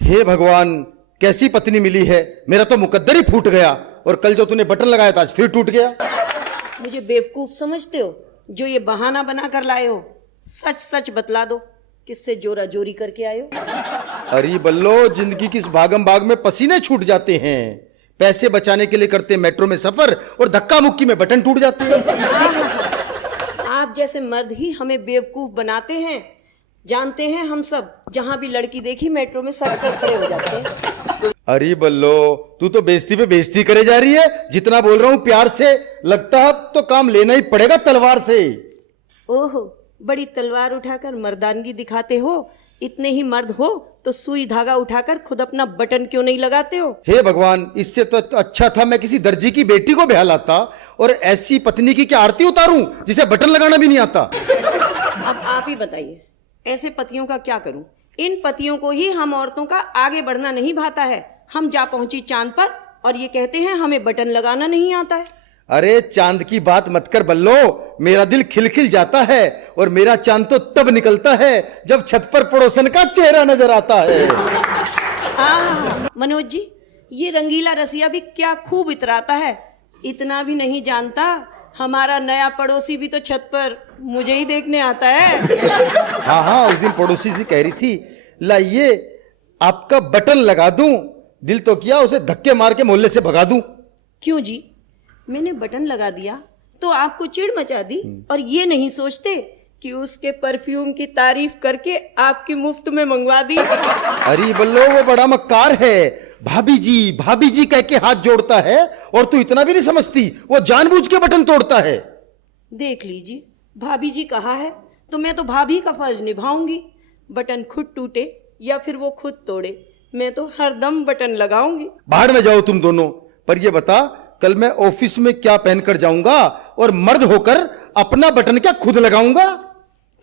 हे भगवान, कैसी पत्नी मिली है। मेरा तो मुकद्दर ही फूट गया, और कल जो तूने बटन लगाया था आज फिर टूट गया। मुझे बेवकूफ समझते हो जो ये बहाना बना कर लाए हो? सच सच बतला दो, किससे जोरा जोरी करके आए हो? अरे बल्लो, जिंदगी की इस भागम भाग में पसीने छूट जाते हैं। पैसे बचाने के लिए करते मेट्रो में सफर, और धक्का मुक्की में बटन टूट जाते हैं। आप जैसे मर्द ही हमें बेवकूफ बनाते हैं। जानते हैं हम सब, जहां भी लड़की देखी मेट्रो में सर पर खड़े हो जाते हैं। अरे बल्लो, तू तो बेइज्जती पे बेइज्जती करे जा रही है। जितना बोल रहा हूं प्यार से, लगता है अब तो काम लेना ही पड़ेगा तलवार से। ओहो, बड़ी तलवार उठाकर मर्दानगी दिखाते हो। इतने ही मर्द हो तो सुई धागा उठाकर खुद अपना बटन क्यों नहीं लगाते हो? हे भगवान, इससे तो अच्छा था मैं किसी दर्जी की बेटी को ब्याह लाता, और ऐसी पत्नी की क्या आरती उतारूं जिसे बटन लगाना भी नहीं आता। अब आप ही बताइए, ऐसे पतियों का क्या करूं? इन पतियों को ही हम औरतों का आगे बढ़ना नहीं भाता है। हम जा पहुंची चांद पर और ये कहते हैं हमें बटन लगाना नहीं आता है। अरे चांद की बात मत कर बल्लो, मेरा दिल खिलखिल जाता है, और मेरा चांद तो तब निकलता है जब छत पर पड़ोसन का चेहरा नजर आता है। मनोज जी, ये रंगीला रसिया भी क्या खूब इतराता है। इतना भी नहीं जानता, हमारा नया पड़ोसी भी तो छत पर मुझे ही देखने आता है। हाँ हाँ, उस दिन पड़ोसी से कह रही थी, लाइए आपका बटन लगा दूं। दिल तो किया उसे धक्के मार के मोहल्ले से भगा दूं। क्यों जी, मैंने बटन लगा दिया तो आपको चिढ़ मचा दी, और ये नहीं सोचते कि उसके परफ्यूम की तारीफ करके आपकी मुफ्त में मंगवा दी। अरे बल्लो, वो बड़ा मक्कार है। भाभी जी कह के हाथ जोड़ता है, और तू इतना भी नहीं समझती, वो जानबूझ के बटन तोड़ता है। देख लीजिए, भाभी जी कहा है तो मैं तो भाभी का फर्ज निभाऊंगी। बटन खुद टूटे या फिर वो खुद तोड़े, मैं तो हरदम बटन लगाऊंगी। बाहर में जाओ तुम दोनों। पर ये बता, कल मैं ऑफिस में क्या पहनकर जाऊंगा, और मर्द होकर अपना बटन क्या खुद लगाऊंगा?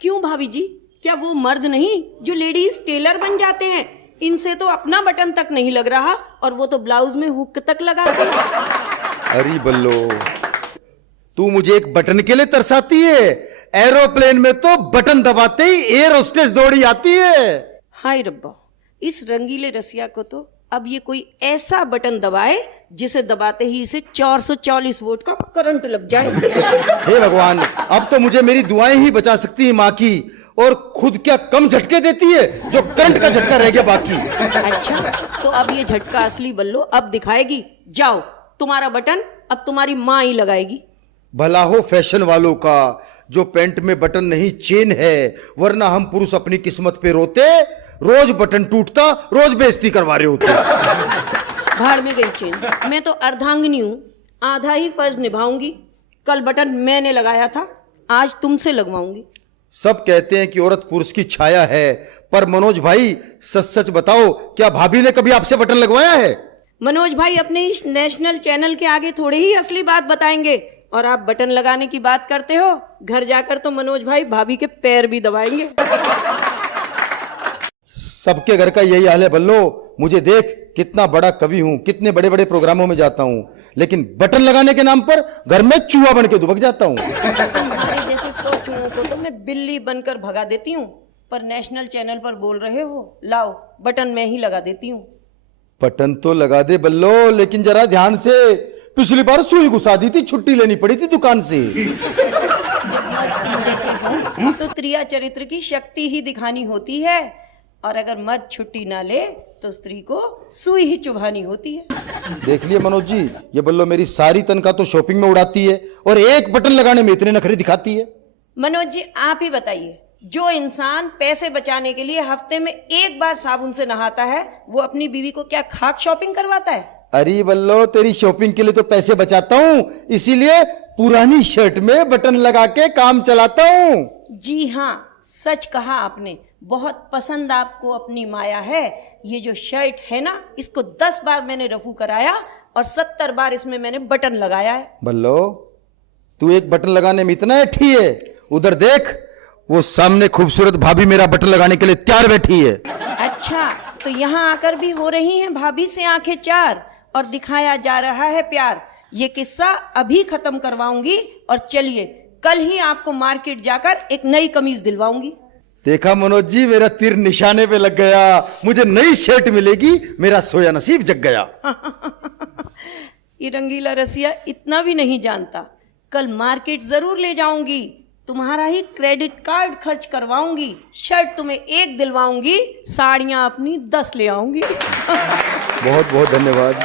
क्यों भाभी जी, क्या वो मर्द नहीं जो लेडीज टेलर बन जाते हैं? इनसे तो अपना बटन तक नहीं लग रहा, और वो तो ब्लाउज में हुक तक लगाते हैं। अरे बल्लो, तू मुझे एक बटन के लिए तरसाती है। एरोप्लेन में तो बटन दबाते ही एयर होस्टेस दौड़ी आती है। हाय रब्बा, इस रंगीले रसिया को तो अब ये कोई ऐसा बटन दबाए जिसे दबाते ही इसे 440 वोल्ट का करंट लग जाए। हे भगवान, अब तो मुझे मेरी दुआएं ही बचा सकती है माँ की, और खुद क्या कम झटके देती है जो करंट का झटका रह गया बाकी। अच्छा, तो अब ये झटका असली बल्लो अब दिखाएगी। जाओ, तुम्हारा बटन अब तुम्हारी माँ ही लगाएगी। भला हो फैशन वालों का, जो पैंट में बटन नहीं चेन है, वरना हम पुरुष अपनी किस्मत पे रोते। रोज बटन टूटता, रोज बेइज्जती करवा रहे होते। भाड़ में गई चेन, मैं तो अर्धांगिनी हूँ, आधा ही फर्ज निभाऊंगी। कल बटन मैंने लगाया था, आज तुमसे लगवाऊंगी। सब कहते हैं कि औरत पुरुष की छाया है, पर मनोज भाई सच सच बताओ, क्या भाभी ने कभी आपसे बटन लगवाया है? मनोज भाई अपने इस नेशनल चैनल के आगे थोड़े ही असली बात बताएंगे, और आप बटन लगाने की बात करते हो। घर जाकर तो मनोज भाई भाभी के पैर भी दबाएंगे। सबके घर का यही हाल है बल्लो। मुझे देख, कितना बड़ा कवि हूं, कितने बड़े बड़े प्रोग्रामों में जाता हूं, लेकिन बटन लगाने के नाम पर घर में चूहा बन के दुबक जाता हूं। तुम्हारे जैसे 100 चूहों को तो मैं बिल्ली बनकर भगा देती हूँ, पर नेशनल चैनल पर बोल रहे हो, लाओ बटन मैं ही लगा देती हूँ। बटन तो लगा दे बल्लो, लेकिन जरा ध्यान से। पिछली बार सुई घुसा दी थी, छुट्टी लेनी पड़ी थी दुकान से। जब मर्द जैसे हो तो त्रिया चरित्र की शक्ति ही दिखानी होती है, और अगर मर्द छुट्टी ना ले तो स्त्री को सुई ही चुभानी होती है। देख लिया मनोज जी, ये बल्लो मेरी सारी तनख्वाह तो शॉपिंग में उड़ाती है, और एक बटन लगाने में इतने नखरे दिखाती है। मनोज जी, आप ही बताइए, जो इंसान पैसे बचाने के लिए हफ्ते में एक बार साबुन से नहाता है, वो अपनी बीवी को क्या खाक शॉपिंग करवाता है? अरे बल्लो, तेरी शॉपिंग के लिए तो पैसे बचाता हूँ, इसीलिए पुरानी शर्ट में बटन लगा के काम चलाता हूँ। जी हाँ, सच कहा आपने। बहुत पसंद आपको अपनी माया है। ये जो शर्ट है ना, इसको 10 बार मैंने रफू कराया, और 70 बार इसमें मैंने बटन लगाया है। बल्लो, तू एक बटन लगाने में इतना अठी है? उधर देख, वो सामने खूबसूरत भाभी मेरा बटन लगाने के लिए तैयार बैठी है। अच्छा, तो यहाँ आकर भी हो रही हैं भाभी से आंखें चार, और दिखाया जा रहा है प्यार। ये किस्सा अभी खत्म करवाऊंगी, और चलिए कल ही आपको मार्केट जाकर एक नई कमीज दिलवाऊंगी। देखा मनोज जी, मेरा तीर निशाने पे लग गया। मुझे नई शर्ट मिलेगी, मेरा सोया नसीब जग गया। ये रंगीला रसिया इतना भी नहीं जानता। कल मार्केट जरूर ले जाऊंगी, तुम्हारा ही क्रेडिट कार्ड खर्च करवाऊंगी, शर्ट तुम्हें 1 दिलवाऊंगी, साड़ियां अपनी 10 ले आऊंगी। बहुत बहुत धन्यवाद।